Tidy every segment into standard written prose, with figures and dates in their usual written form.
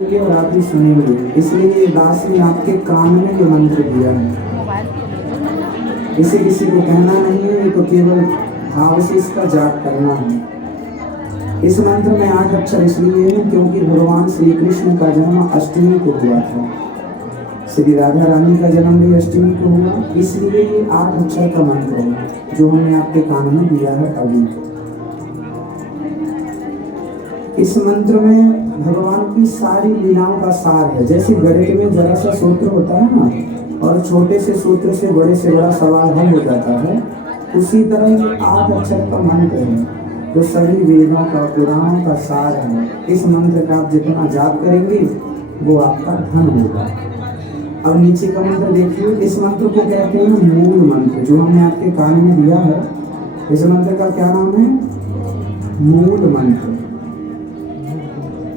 के और आप भी सुनेंगे, इसलिए दास ने आपके कान में ये मंत्र दिया है। इसे किसी को कहना नहीं है, ये तो केवल भाव से इसका जाप करना है। इस मंत्र में 8 अक्षर इसलिए है क्योंकि भगवान श्री कृष्ण का जन्म अष्टमी को हुआ था। श्री राधा रानी का जन्म भी अष्टमी को हुआ, इसलिए ये 8 अक्षर का मंत्र है जो हमने आपके कान में दिया है अभी। इस मंत्र में भगवान की सारी लीलाओं का सार है। जैसे गणित में जरा सा सूत्र होता है ना, और छोटे से सूत्र से बड़ा सवाल हल हो जाता है, उसी तरह ये 8 अक्षर का मंत्र है जो सभी वेदों का, पुराणों का सार है। इस मंत्र का आप जितना जाप करेंगे वो आपका धन होगा। अब नीचे का मंत्र देखिए। इस मंत्र को कहते हैं मूल मंत्र, जो हमने आपके कान में दिया है। इस मंत्र का क्या नाम है? मूल मंत्र।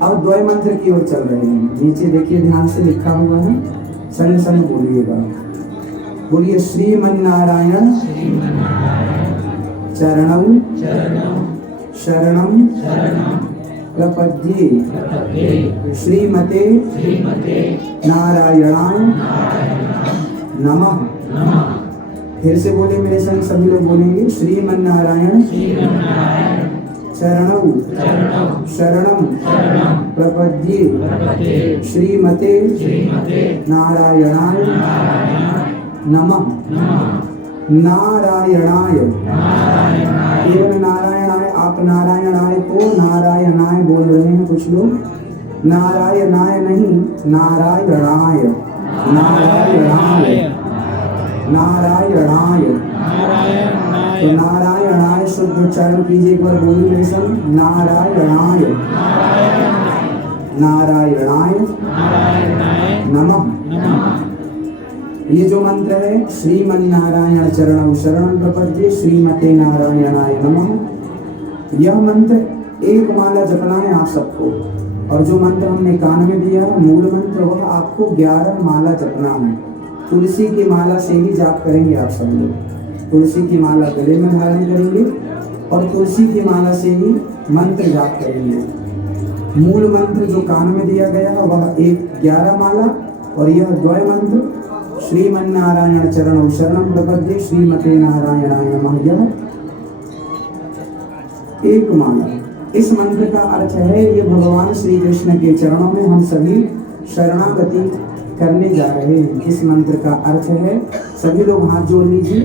अब द्वय मंत्र की ओर चल रहे हैं। नीचे देखिए, ध्यान से लिखा हुआ है, संग संग बोलिएगा। बोलिए श्रीमन्नारायण चरणौ शरणं प्रपद्ये श्रीमते नारायणाय नमः। फिर से बोले मेरे संग, सभी लोग बोलेंगे। श्रीमन्नारायण चरणौ शरणं प्रपद्ये श्रीमते नारायणाय नमः। नारायणाय, केवल नारायणाय, आप नारायणाय को नारायणाय बोल रहे हैं कुछ लोग। नारायणाय नहीं, नारायणाय, नारायणाय, नारायणाय। तो नारायणाय शुद्ध उच्चारण कीजिए, एक बार बोलिए मेरे संग। नारायणाय नारायणाय नमः। ये जो मंत्र है, श्रीमन्नारायण चरणौ शरणं प्रपद्ये श्रीमते नारायणाय नमः, यह मंत्र एक माला जपना है आप सबको। और जो मंत्र हमने कान में दिया है मूल मंत्र, वह आपको 11 माला जपना है। तुलसी की माला से ही जाप करेंगे आप सब लोग। तुलसी की माला गले में धारण करेंगे और तुलसी की माला से ही मंत्र जाप करेंगे। मूल मंत्र जो कान में दिया गया वह 11 माला, और यह द्वय मंत्र श्रीमन्नारायण चरणौ शरणं प्रपद्ये श्रीमते नारायणाय नमः, यह 1 माला। इस मंत्र का अर्थ है, ये भगवान श्री कृष्ण के चरणों में हम सभी शरणागति करने जा रहे हैं। इस मंत्र का अर्थ है, सभी लोग हाथ जोड़ लीजिए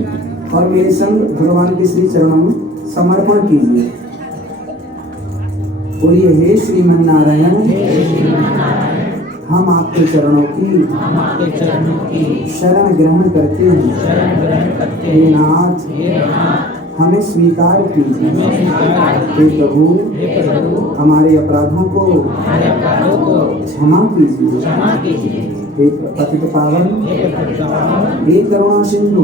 और मेरे संग भगवान के श्री चरणों में समर्पण कीजिए। बोलिए हे श्रीमन्नारायण, हम आपके चरणों की शरण ग्रहण करते हैं। हे नाथ, हमें स्वीकार कीजिए। हे प्रभु, हमारे अपराधों को क्षमा कीजिए। हे पतित पावन, हे करुणा सिंधु,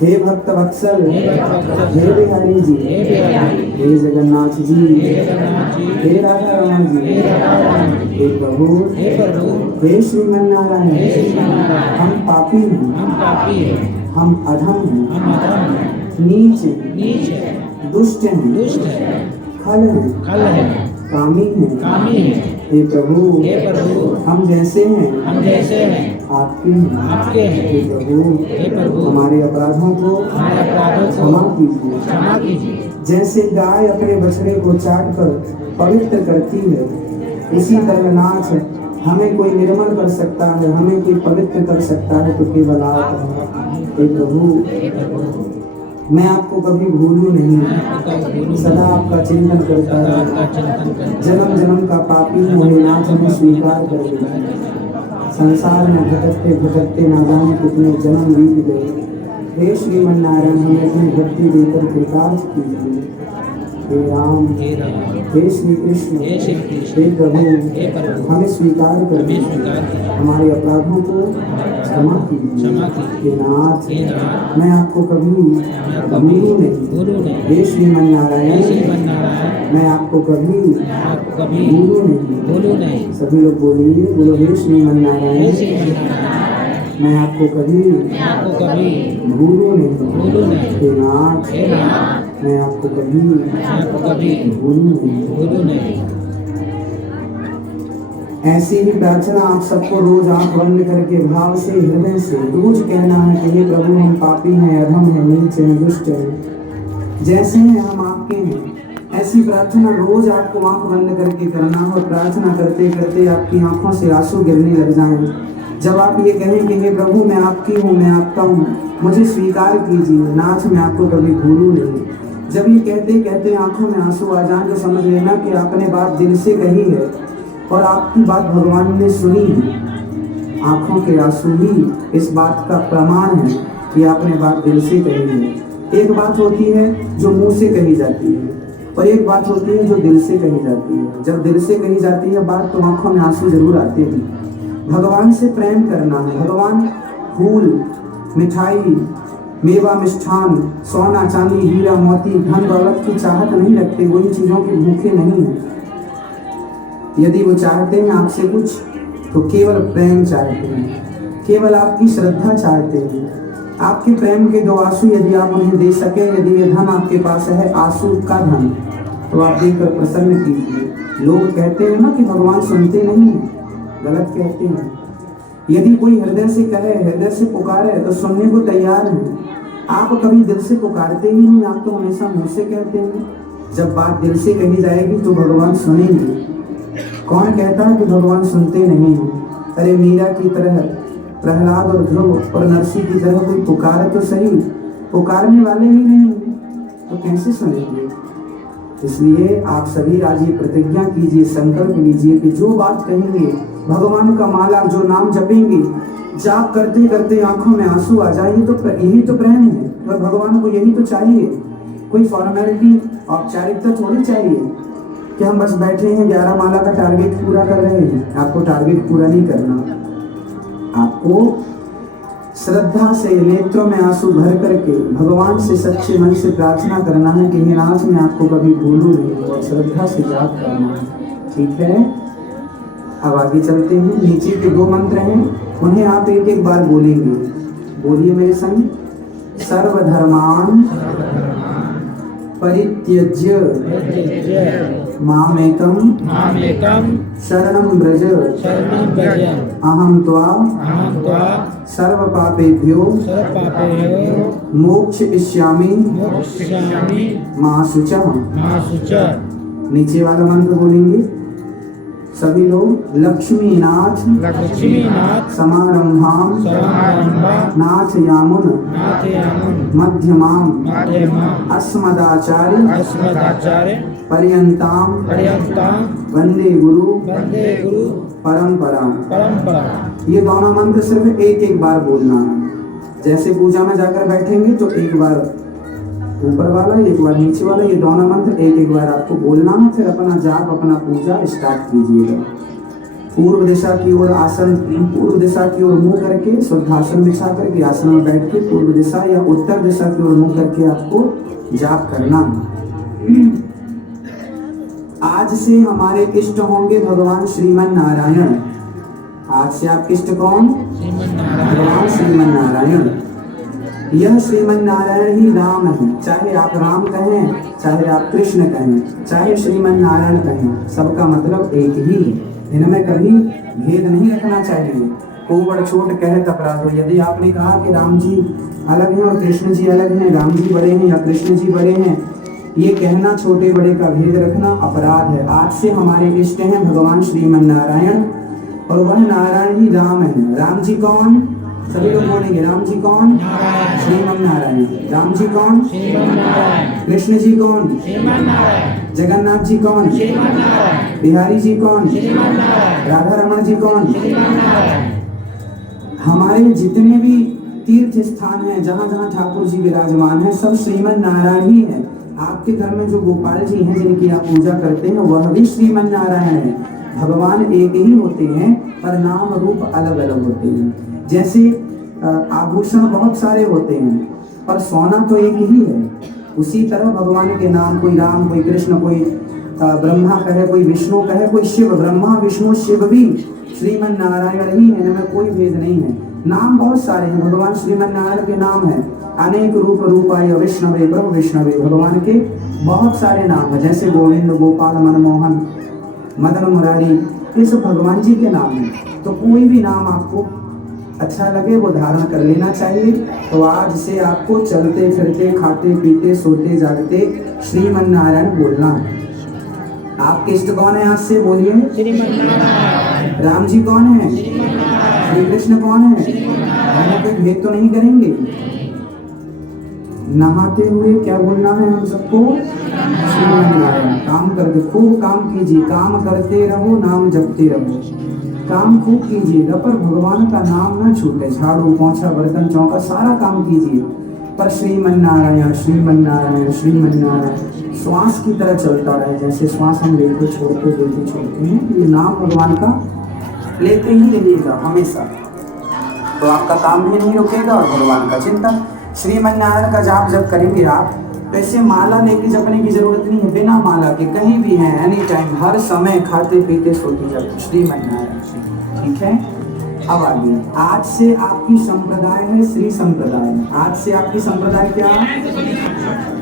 हे भक्त वत्सल, हे बिहारी जी, हे जगन्नाथ जी, हे राधा रमन जी, हे प्रभु, हे श्रीमन्नारायण, हम पापी हैं, हम अधम हैं, नीच हैं, दुष्ट हैं, खल हैं, कामी हैं। हे प्रभु, हम जैसे हैं आपके हैं। हे प्रभु, हमारे अपराधों को क्षमा कीजिए। जैसे गाय अपने बछड़े को चाट कर पवित्र करती है, इसी तरह नाथ हमें कोई निर्मल कर सकता है, हमें कोई पवित्र कर सकता है तो केवल आप हैं। हे प्रभु, मैं आपको कभी भूलूं नहीं, सदा आपका चिंतन करता है। जन्म जन्म का पापी हूँ, नाथ हमें स्वीकार कर लीजिए। संसार में भटकते भटकते ना जाने कितने जन्म बीत गए। हे श्रीमन्नारायण, हमें अपनी भक्ति देकर कृतार्थ कीजिए। हे राम, हे श्री कृष्ण, हे प्रभु, हमें स्वीकार कर लीजिए। हमारे अपराधों को क्षमा कीजिए। हे नाथ, मैं आपको कभी भूलूं नहीं। हे श्रीमन्नारायण, मैं आपको कभी भूलूं नहीं। सभी लोग बोलिए, बोलो हे श्रीमन्नारायण, मैं आपको कभी भूलूं नहीं। हे नाथ, मैं आपको कभी भूलूं नहीं। ऐसी ही प्रार्थना आप सबको रोज आंख बंद करके भाव से हृदय से रोज कहना है कि हे प्रभु हम पापी हैं, अधम हैं, नीच हैं, दुष्ट हैं, जैसे हैं हम आपके हैं। ऐसी प्रार्थना रोज आपको आंख बंद करके करना हो। प्रार्थना करते करते आपकी आंखों से आंसू गिरने लग जाएं। जब आप ये कहें कि हे प्रभु मैं आपकी हूँ, मैं आपका हूँ, मुझे स्वीकार कीजिए, नाथ मैं आपको कभी भूलूं नहीं। जब ये कहते कहते आंखों में आंसू आ जाएं तो समझ लेना कि आपने बात दिल से कही है और आपकी बात भगवान ने सुनी है। आंखों के आंसू ही इस बात का प्रमाण है कि आपने बात दिल से कही है। एक बात होती है जो मुंह से कही जाती है और एक बात होती है जो दिल से कही जाती है। जब दिल से कही जाती है बात तो आंखों में आंसू जरूर आते हैं। भगवान से प्रेम करना है। भगवान फूल, मिठाई, मेवा, मिष्ठान, सोना, चांदी, हीरा, मोती, धन दौलत की चाहत नहीं रखते। वो इन चीजों के भूखे नहीं है। यदि वो चाहते हैं आपसे कुछ तो केवल प्रेम चाहते हैं, केवल आपकी श्रद्धा चाहते हैं। आपके प्रेम के दो आंसू यदि आप उन्हें दे सके, यदि ये धन आपके पास है आंसू का धन, तो आप देकर प्रसन्न कीजिए। लोग कहते हैं ना कि भगवान सुनते नहीं हैं, गलत कहते हैं। यदि कोई हृदय से कहे, हृदय से पुकारे तो सुनने को तैयार है। आप कभी दिल से पुकारते ही नहीं, आप तो हमेशा मुंह से कहते हैं। जब बात दिल से कही जाएगी तो भगवान सुनेंगे। कौन कहता है कि भगवान सुनते नहीं हैं? अरे मीरा की तरह, प्रहलाद और ध्रुव और नरसी की तरह कोई पुकारे तो सही, पुकारने वाले ही नहीं तो कैसे सुनेंगे? इसलिए आप सभी आज ये प्रतिज्ञा कीजिए, संकल्प लीजिए कि जो बात कहेंगे, भगवान का माला जो नाम जपेंगे, जाप करते करते आंखों में आंसू आ जाए, यही तो प्रेम है। तो भगवान को यही तो चाहिए। कोई फॉर्मेलिटी, औपचारिकता थोड़ी चाहिए कि हम बस बैठे हैं 11 माला का टारगेट पूरा कर रहे हैं। आपको टारगेट पूरा नहीं करना, आपको श्रद्धा से नेत्रों में आंसू भर करके भगवान से सच्चे मन से प्रार्थना करना है कि हे नाथ मैं आपको कभी भूलूं नहीं, और श्रद्धा से जाप करना है। ठीक है, अब आगे चलते हैं। नीचे के 2 मंत्र हैं, उन्हें आप एक एक बार बोलेंगे। बोलिए मेरे संग। सर्वधर्मान परित्यज्य मामेकं शरणं व्रज अहं त्वा सर्वपापेभ्यो मोक्षयिष्यामि मा शुचः। नीचे वाला मंत्र बोलेंगे सभी लोग। लक्ष्मीनाथ समारंभाम नाथ यामुन मध्यमाम अस्मदाचार्य पर्यंताम वंदे गुरु परंपरा। ये दोनों मंत्र सिर्फ एक एक बार बोलना है। जैसे पूजा में जाकर बैठेंगे तो एक बार ऊपर वाला, एक बार नीचे वाला, ये दोनों मंत्र एक एक बार आपको बोलना है। फिर अपना जाप, अपना पूजा स्टार्ट कीजिएगा। पूर्व दिशा की ओर आसन, पूर्व दिशा की ओर मुंह करके शुद्धासन बिछा करके आसन में बैठ के पूर्व दिशा या उत्तर दिशा की ओर मुंह करके आपको जाप करना है। आज से हमारे इष्ट होंगे भगवान श्रीमन नारायण। आज से आप इष्ट कौन? भगवान श्रीमन नारायण। यह श्रीमन नारायण ही राम है। चाहे आप राम कहें, चाहे आप कृष्ण कहें, चाहे श्रीमन नारायण कहें, सबका मतलब एक ही है। इनमें कभी भेद नहीं रखना चाहिए। कोवड़ छोट कहत अपराधो। यदि आपने कहा कि राम जी अलग हैं और कृष्ण जी अलग हैं, राम जी बड़े हैं या कृष्ण जी बड़े हैं, ये कहना छोटे बड़े का भेद रखना अपराध है। आज से हमारे इष्ट हैं भगवान श्रीमन नारायण और वह नारायण ही राम है। राम जी कौन? सभी लोग बोलेंगे। राम जी कौन? श्रीमन नारायण। राम जी कौन? कृष्ण जी कौन? जगन्नाथ जी कौन? बिहारी जी कौन? राधा रमण जी कौन? हमारे जितने भी तीर्थ स्थान हैं, जहाँ जहाँ ठाकुर जी विराजमान हैं, सब श्रीमन नारायण ही है। आपके घर में जो गोपाल जी हैं जिनकी आप पूजा करते हैं, वह भी श्रीमन नारायण है। भगवान एक ही होते हैं पर नाम रूप अलग अलग होते हैं। जैसे आभूषण बहुत सारे होते हैं पर सोना तो एक ही है, उसी तरह भगवान के नाम, कोई राम, कोई कृष्ण, कोई ब्रह्मा कहे, कोई विष्णु कहे, कोई शिव, ब्रह्मा विष्णु शिव भी श्रीमन नारायण ही है। इनमें कोई भेद नहीं है। नाम बहुत सारे हैं। भगवान श्रीमन नारायण के नाम है अनेक रूप रूपाय विष्णवे प्रभु विष्णवे। भगवान के बहुत सारे नाम है, जैसे गोविंद, गोपाल, मनमोहन, मदन मुरारी, ये सब भगवान जी के नाम है। तो कोई भी नाम आपको अच्छा लगे वो धारण कर लेना चाहिए। तो आज से आपको चलते फिरते खाते पीते सोते जागते श्रीमन नारायण बोलना है। आपके इष्ट कौन है? आज से बोलिए। राम जी कौन है? श्री कृष्ण कौन है? हम कोई भेद तो नहीं करेंगे। नहाते हुए क्या बोलना है हम सबको? श्रीमन नारायण। काम करके खूब काम कीजिए, काम करते रहो, नाम जपते रहो, काम खूब कीजिएगा पर भगवान का नाम ना छूटे। झाड़ू पोंछा बर्तन चौका सारा काम कीजिए पर श्रीमन नारायण श्रीमन नारायण श्रीमन नारायण श्वास की तरह चलता रहे। जैसे श्वास हम लेते छोड़ते हैं, ये नाम भगवान का लेते ही रहिएगा हमेशा। तो आपका काम भी नहीं रुकेगा और भगवान का चिंतन। श्रीमन नारायण का जाप जब करेंगे आप, तो ऐसे माला लेके जपने की जरूरत नहीं है। बिना माला के कहीं भी है, एनी टाइम, हर समय, खाते पीते सोते जपते श्रीमन नारायण। ठीक है। अब आगे, आज से आपकी संप्रदाय है श्री संप्रदाय। आज से आपकी संप्रदाय क्या है?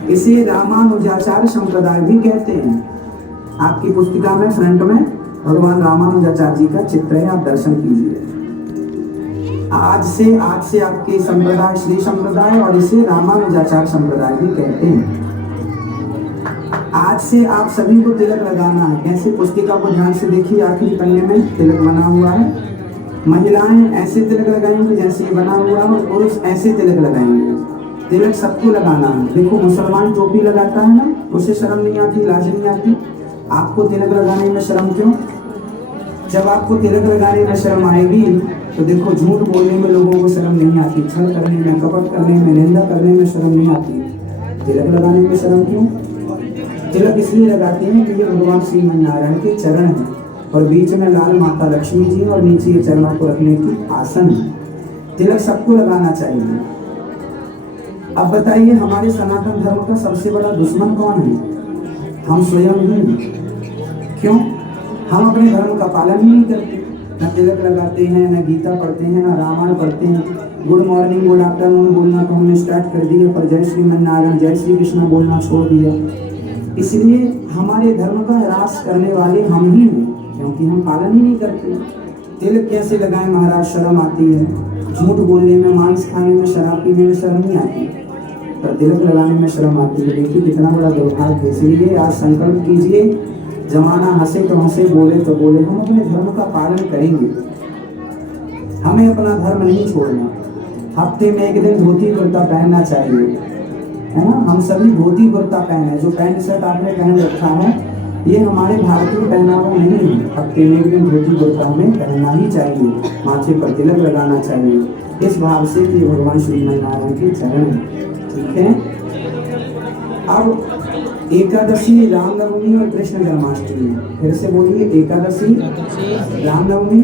इसे रामानुजाचार्य संप्रदाय भी कहते हैं। आपकी पुस्तिका में फ्रंट में भगवान रामानुजाचार्य जी का चित्र है, आप दर्शन कीजिए। आज से आपके संप्रदाय श्री संप्रदाय और इसे रामानुजाचार्य संप्रदाय भी कहते हैं। आज से आप सभी को तिलक लगाना है। कैसे? पुस्तिका को ध्यान से देखिए, आखिरी पन्ने में तिलक बना हुआ है। महिलाएं ऐसे तिलक लगाएंगे जैसे ये बना हुआ है, और पुरुष ऐसे तिलक लगाएंगे। तिलक सबको लगाना है। देखो, मुसलमान टोपी लगाता है ना, उसे शर्म नहीं आती, लाज नहीं आती। आपको तिलक लगाने में शर्म क्यों? जब आपको तिलक लगाने में शर्म आएगी तो देखो, झूठ बोलने में लोगों को शर्म नहीं आती, छल करने में, कपट करने में, निंदा करने में शर्म नहीं आती। तिलक लगाने में शर्म क्यों? तिलक इसलिए लगाते हैं कि ये भगवान श्रीमन नारायण के चरण हैं और बीच में लाल माता लक्ष्मी जी और नीचे ये चरणों को रखने की आसन है। तिलक सबको लगाना चाहिए। अब बताइए, हमारे सनातन धर्म का सबसे बड़ा दुश्मन कौन है? हम स्वयं ही। क्यों? हम अपने धर्म का पालन ही नहीं करते। न तिलक लगाते हैं, न गीता पढ़ते हैं, न रामायण पढ़ते हैं। गुड मॉर्निंग गुड आफ्टरनून बोलना तो हमने स्टार्ट कर दिया, पर जय श्रीमन नारायण जय श्री कृष्ण बोलना छोड़ दिया। इसलिए हमारे धर्म का ह्रास करने वाले हम ही हैं, क्योंकि हम पालन ही नहीं करते। तिलक कैसे लगाएं महाराज? शर्म आती है। झूठ बोलने में, मांस खाने में, शराब पीने में शर्म नहीं आती, पर तिलक लगाने में शर्म आती है। देखिए कितना बड़ा दुर्भाग्य है। इसलिए आज संकल्प कीजिए, जमाना हंसे तो हंसे, बोले तो बोले, हम अपने धर्म का पालन करेंगे। हमें अपना धर्म नहीं छोड़ना। हफ्ते में एक दिन धोती कुर्ता पहनना चाहिए, है ना? हम सभी धोती कुर्ता पहने। जो पैंट शर्ट आपने पहन रखा है, ये हमारे भारतीय पहनावा नहीं है। हफ्ते में एक दिन धोती कुर्ता हमें पहनना ही चाहिए। माथे पर तिलक लगाना चाहिए, इस भाव से कि भगवान श्रीमन नारायण के चरण है। ठीक है। अब एकादशी, रामनवमी और कृष्ण जन्माष्टमी। फिर से बोलिए, एकादशी, रामनवमी,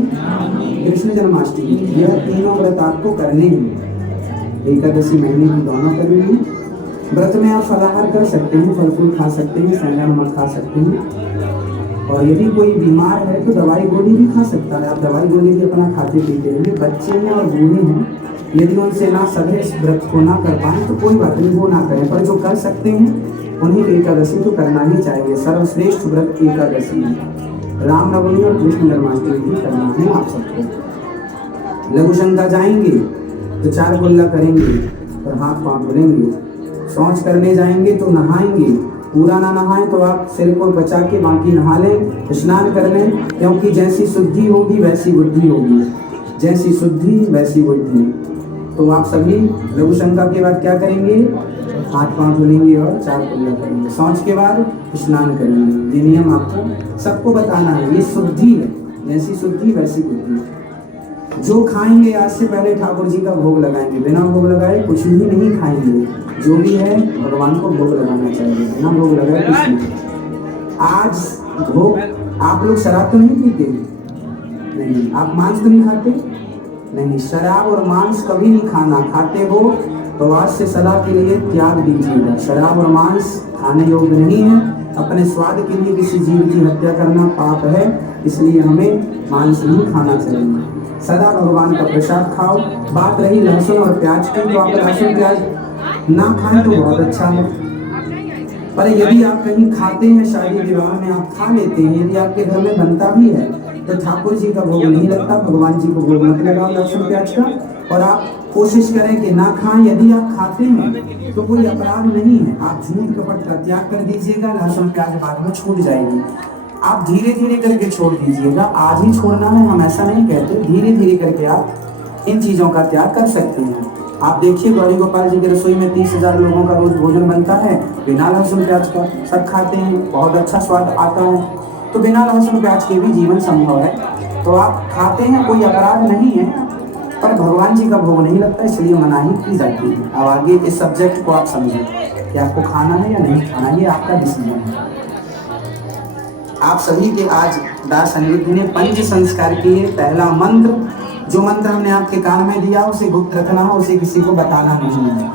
कृष्ण जन्माष्टमी, यह तीनों व्रत आपको करने हैं। एकादशी महीने की दोनों करेंगे। व्रत में आप फलाहार कर सकते हैं, फल फूल खा सकते हैं, सेंधा नमक खा सकते हैं, और यदि कोई बीमार है तो दवाई गोली भी खा सकता है। आप दवाई गोली भी अपना खाते पीते हैं। बच्चे हैं और बूढ़े हैं, यदि उनसे ना सके इस व्रत को ना कर पाए तो कोई बात नहीं, वो ना करें, पर जो कर सकते हैं उन्हें एकादशी तो करना ही चाहिए। सर्वश्रेष्ठ व्रत एकादशी है। रामनवमी और कृष्ण जन्माष्टमी भी करना है आप सबको। लघु शंका जाएंगे तो 4 कुल्ला करेंगे और हाथ पांव धुलेंगे। शौच करने जाएंगे तो नहाएंगे, पूरा ना नहाएं तो आप सिर को बचा के बाकी नहा लें, स्नान कर लें, क्योंकि जैसी शुद्धि होगी वैसी बुद्धि होगी। जैसी शुद्धि वैसी बुद्धि। तो आप सभी लघु शंका के बाद क्या करेंगे? हाथ पांव धुलेंगे और 4 कुल्ला करेंगे। शौच के बाद स्नान करेंगे। ये नियम आपको सबको बताना है। ये शुद्धि है, जैसी शुद्धि वैसी बुद्धि। जो खाएंगे आज से पहले ठाकुर जी का भोग लगाएंगे। बिना भोग लगाए कुछ भी नहीं खाएंगे। जो भी है भगवान को भोग लगाना चाहिए, बिना भोग लगाए कुछ नहीं। आज भोग, आप लोग शराब तो नहीं पीते? नहीं। आप मांस तो नहीं खाते? नहीं। शराब और मांस कभी नहीं खाना। खाते हो तो आज से सदा के लिए त्याग दीजिएगा। शराब और मांस खाने योग्य नहीं है। अपने स्वाद के लिए किसी जीव की हत्या करना पाप है, इसलिए हमें मांस नहीं खाना चाहिए। सदा भगवान का प्रसाद खाओ। बात रही लहसुन और प्याज की, तो आप लहसुन प्याज ना खाएं तो बहुत अच्छा है, पर यदि आप कहीं खाते हैं, शादी विवाह में आप खा लेते हैं, यदि आपके घर में बनता भी है तो ठाकुर जी का भोग नहीं लगता, भगवान जी को भोग मत लगाओ लहसुन प्याज का। और आप कोशिश करें कि ना खाएं। यदि आप खाते हैं तो कोई अपराध नहीं है, आप झूठ कपट का त्याग कर दीजिएगा, लहसुन प्याज बाद में छूट जाएगी। आप धीरे धीरे करके छोड़ दीजिएगा, आज ही छोड़ना है हम ऐसा नहीं कहते, धीरे धीरे करके आप इन चीज़ों का त्याग कर सकते हैं। आप देखिए गौरी गोपाल जी की रसोई में 30,000 लोगों का रोज भोजन बनता है बिना लहसुन प्याज का, सब खाते हैं, बहुत अच्छा स्वाद आता है। तो बिना लहसुन प्याज के भी जीवन संभव है, तो आप खाते हैं, कोई अपराध नहीं है, पर भगवान जी का भोग नहीं लगता, इसलिए मनाही की जाती है। अब आगे इस सब्जेक्ट को आप समझें कि आपको खाना है या नहीं खाना, ये आपका डिसीजन है। आप सभी के आज दास अनिरुद्ध ने पंच संस्कार किए। पहला मंत्र, जो मंत्र हमने आपके कान में दिया उसे गुप्त रखना है, उसे किसी को बताना नहीं है।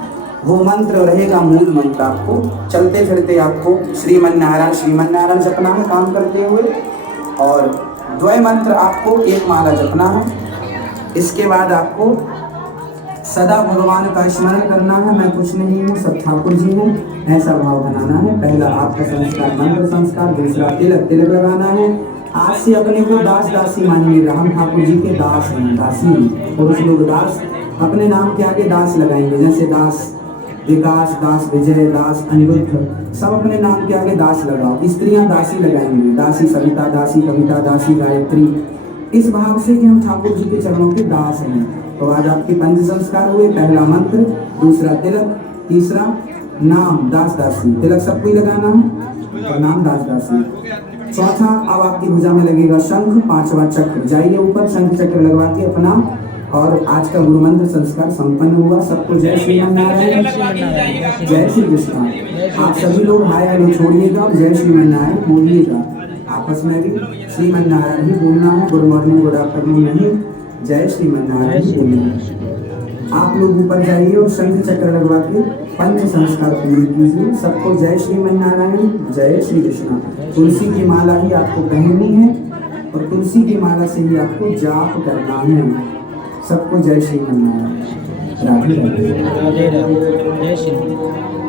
वो मंत्र रहेगा मूल मंत्र, आपको चलते फिरते आपको श्रीमन्नारायण जपना है काम करते हुए। और द्वय मंत्र आपको एक माला जपना है। इसके बाद आपको सदा भगवान का स्मरण करना है, मैं कुछ नहीं हूँ, सब ठाकुर जी हैं, ऐसा भाव बनाना है। पहला आपका संस्कार मंत्र संस्कार। दूसरा तिलक लगाना है। आज से अपने को दास दासी मानिएगा, हम ठाकुर जी के दास हैं, दासी हैं। पुरुष लोग दास अपने नाम के आगे दास लगाएंगे, जैसे दास विकास, दास विजय, दास अनिरुद्ध, सब अपने नाम के आगे दास लगाओ। स्त्रियां दासी लगाएंगी, दासी सविता, दासी कविता, दासी गायत्री, इस भाव से कि हम ठाकुर जी के चरणों के दास हैं। तो आज आपके पंच संस्कार हुए। पहला मंत्र, दूसरा तिलक, तीसरा नाम दास दासी। तिलक सबको ही लगाना है और नाम दास दासी। चौथा, अब आपकी भुजा में लगेगा शंख। पांचवा चक्र, जाइए ऊपर, शंख चक्र लगवा के अपना। और आज का गुरु मंत्र संस्कार संपन्न हुआ। सबको जय श्रीमन्नारायण, जय श्री कृष्ण। आप सभी लोग हाय हेलो छोड़िएगा और जय श्रीमन्नारायण बोलिएगा। आपस में भी श्रीमन्नारायण ही बोलना है, गुड मॉर्निंग गुड आफ्टरनून नहीं, जय श्रीमन्नारायण बोलना है। आप लोग ऊपर जाइए और शंख चक्र लगवा के पंच संस्कार पूर्ण कीजिए। सबको जय श्रीमन्नारायण, जय श्री कृष्ण। तुलसी की माला ही आपको पहननी है और तुलसी की माला से ही आपको जाप करना है। सबको जय श्रीमन्नारायण, राधे राधे, जय श्री।